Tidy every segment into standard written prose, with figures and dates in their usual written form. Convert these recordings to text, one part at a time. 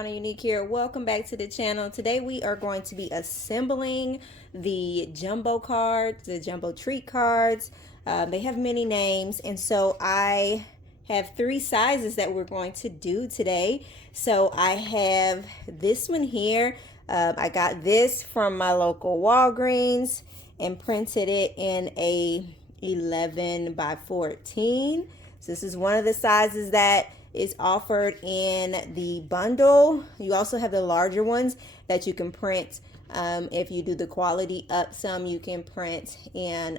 Donna Unique here. Welcome back to the channel. Today we are going to be assembling the jumbo cards, the jumbo treat cards. They have many names, and so I have three sizes that we're going to do today. So I have this one here. I got this from my local Walgreens and printed it in a 11 by 14. So this is one of the sizes that is offered in the bundle. You also have the larger ones that you can print. If you do the quality up some, you can print in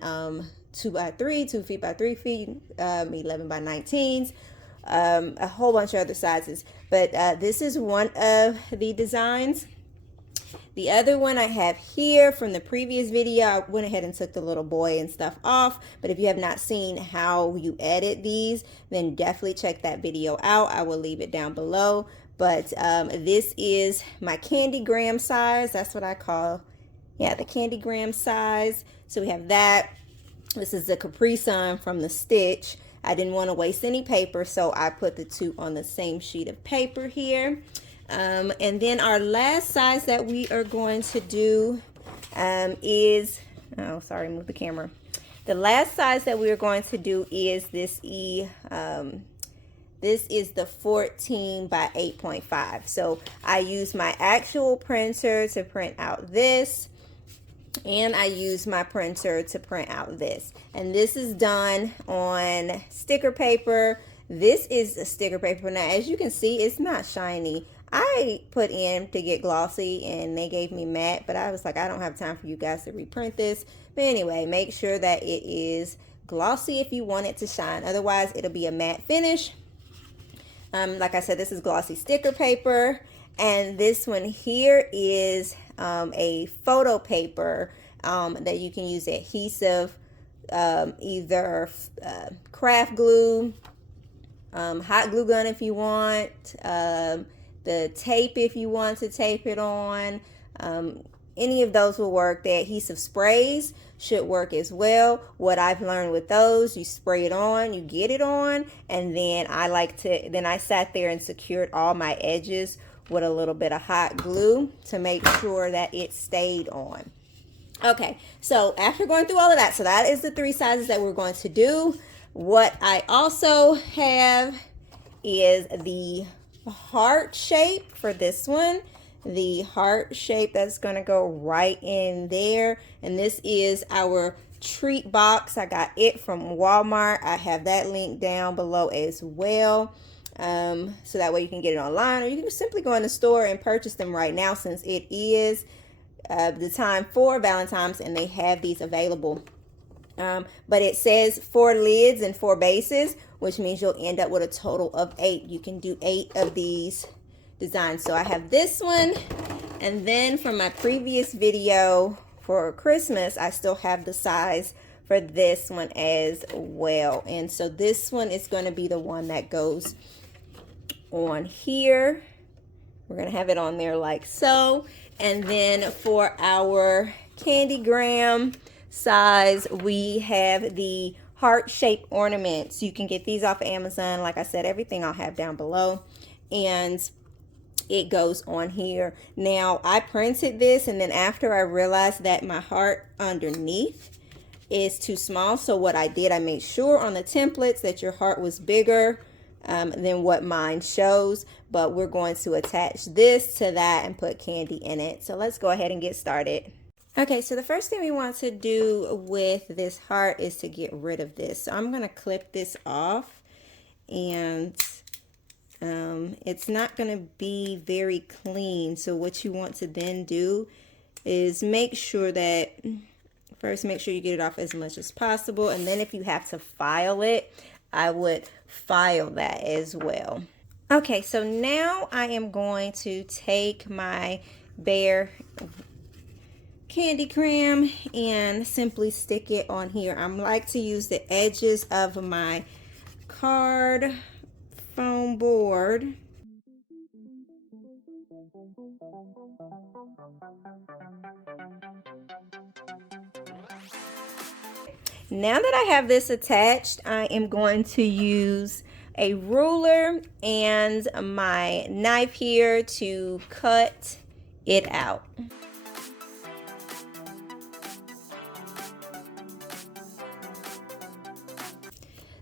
2 by 3, 2 feet by 3 feet, 11 by 19s, a whole bunch of other sizes. But this is one of the designs. The other one I have here from the previous video, I went ahead and took the little boy and stuff off. But if you have not seen how you edit these, then definitely check that video out. I will leave it down below. But this is my candygram size. That's what I call, yeah, the candygram size. So we have that. This is the Capri Sun from the Stitch. I didn't want to waste any paper, so I put the two on the same sheet of paper here. And then our last size that we are going to do is, oh, sorry, move the camera. The last size that we are going to do is this this is the 14 by 8.5. So I use my actual printer to print out this, and I use my printer to print out this. And this is done on sticker paper. This is a sticker paper. Now, as you can see, it's not shiny. I put in to get glossy and they gave me matte, but I was like, I don't have time for you guys to reprint this. But anyway, make sure that it is glossy if you want it to shine. Otherwise, it'll be a matte finish. Like I said, this is glossy sticker paper. And this one here is a photo paper that you can use adhesive, either craft glue, hot glue gun if you want, the tape if you want to tape it on. Any of those will work. The adhesive sprays should work as well. What I've learned with those, you spray it on, you get it on, and then I sat there and secured all my edges with a little bit of hot glue to make sure that it stayed on. Okay, so after going through all of that, so that is the three sizes that we're going to do. What I also have is the heart shape for this one. The heart shape that's going to go right in there. And this is our treat box. I got it from Walmart. I have that link down below as well. So that way you can get it online, or you can simply go in the store and purchase them right now, since it is the time for Valentine's and they have these available. But it says 4 lids and 4 bases, which means you'll end up with a total of 8. You can do 8 of these designs. So I have this one, and then from my previous video for Christmas, I still have the size for this one as well. And so this one is going to be the one that goes on here. We're going to have it on there like so. And then for our candygram size, we have the heart-shaped ornaments. You can get these off of Amazon. Like I said, everything I'll have down below. And it goes on here. Now, I printed this, and then after I realized that my heart underneath is too small. So what I did, I made sure on the templates that your heart was bigger than what mine shows. But we're going to attach this to that and put candy in it. So let's go ahead and get started. Okay, so the first thing we want to do with this heart is to get rid of this. So I'm going to clip this off, and it's not going to be very clean. So what you want to then do is make sure that, first make sure you get it off as much as possible, and then if you have to file it, I would file that as well. Okay, so now I am going to take my bare candy cram and simply stick it on here. I like to use the edges of my card foam board. Now that I have this attached, I am going to use a ruler and my knife here to cut it out.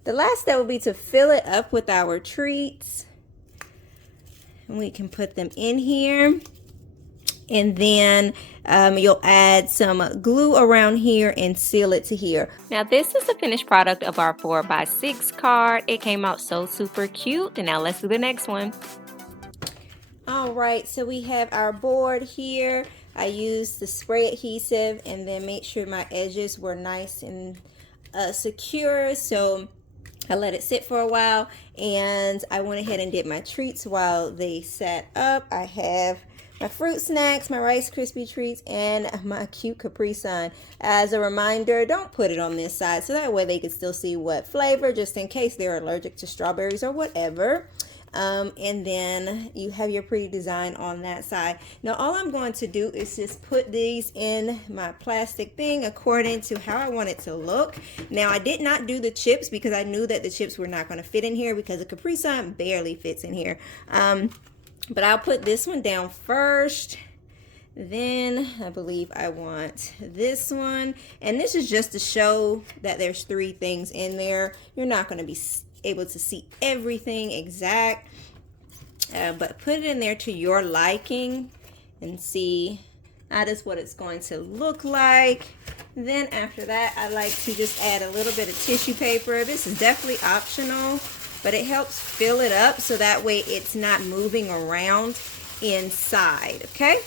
The last step will be to fill it up with our treats. And we can put them in here. And then you'll add some glue around here and seal it to here. Now this is the finished product of our 4x6 card. It came out so super cute. And now let's do the next one. All right, so we have our board here. I used the spray adhesive and then made sure my edges were nice and secure. So I let it sit for a while and I went ahead and did my treats while they sat up. I have my fruit snacks, my Rice Krispie treats, and my cute Capri Sun. As a reminder, don't put it on this side so that way they can still see what flavor, just in case they're allergic to strawberries or whatever. And then you have your pretty design on that side. Now all I'm going to do is just put these in my plastic thing according to how I want it to look. Now I did not do the chips because I knew that the chips were not going to fit in here because the Capri Sun barely fits in here. But I'll put this one down first. Then I believe I want this one. And this is just to show that there's 3 things in there. You're not going to be able to see everything exact. But put it in there to your liking and see. That is what it's going to look like. Then after that, I like to just add a little bit of tissue paper. This is definitely optional, but it helps fill it up so that way it's not moving around inside, okay?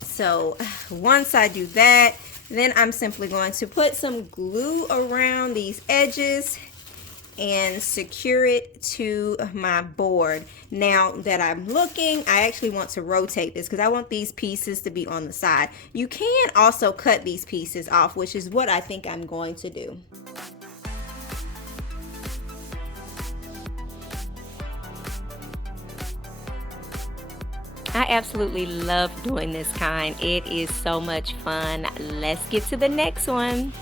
So once I do that, then I'm simply going to put some glue around these edges and secure it to my board. Now that I'm looking, I actually want to rotate this because I want these pieces to be on the side. You can also cut these pieces off, which is what I think I'm going to do. I absolutely love doing this kind. It is so much fun. Let's get to the next one.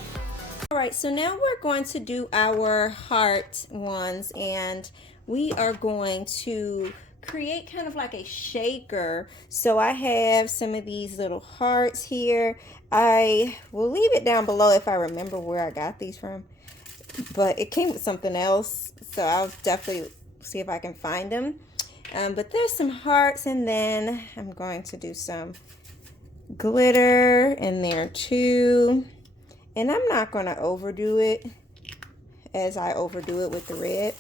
All right, so now we're going to do our heart ones, and we are going to create kind of like a shaker. So I have some of these little hearts here. I will leave it down below if I remember where I got these from, but it came with something else, so I'll definitely see if I can find them. But there's some hearts, and then I'm going to do some glitter in there too. And I'm not going to overdo it as I overdo it with the red,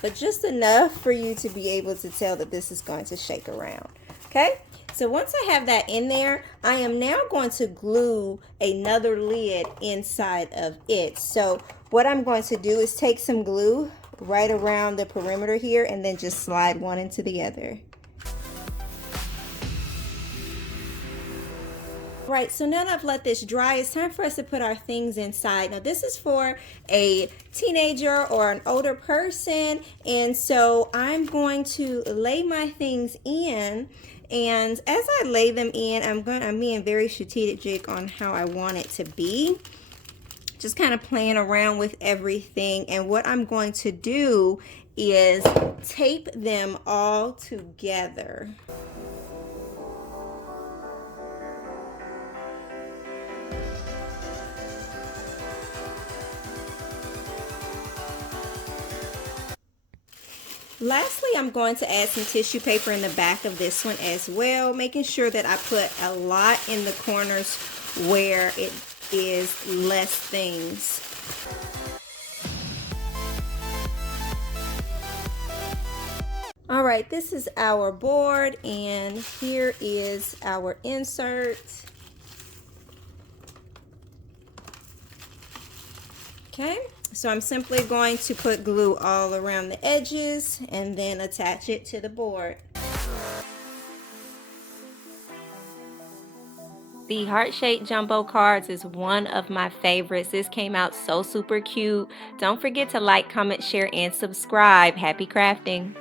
but just enough for you to be able to tell that this is going to shake around. Okay, so once I have that in there, I am now going to glue another lid inside of it. So what I'm going to do is take some glue right around the perimeter here and then just slide one into the other. Right, so now that I've let this dry, it's time for us to put our things inside. Now this is for a teenager or an older person, and so I'm going to lay my things in, and as I lay them in, I'm being very strategic on how I want it to be. Just kind of playing around with everything, and what I'm going to do is tape them all together. Lastly, I'm going to add some tissue paper in the back of this one as well, making sure that I put a lot in the corners where it is less things. All right, this is our board, and here is our insert. Okay, so I'm simply going to put glue all around the edges and then attach it to the board. The heart-shaped jumbo cards is one of my favorites. This came out so super cute. Don't forget to like, comment, share, and subscribe. Happy crafting!